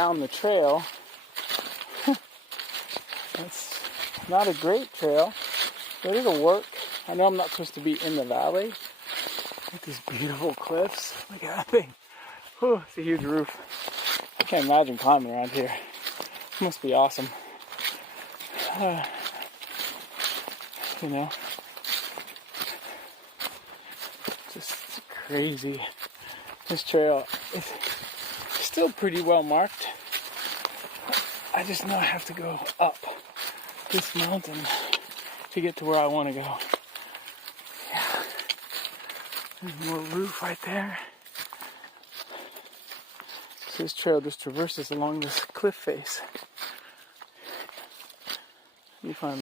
found the trail. It's not a great trail, but it'll work. I know I'm not supposed to be in the valley. Look at these beautiful cliffs. Look at that thing. Whew, it's a huge roof. I can't imagine climbing around here. It must be awesome. You know, just crazy. This trail is still pretty well marked. I just know I have to go up this mountain to get to where I want to go. Yeah. There's more roof right there. So this trail just traverses along this cliff face. You find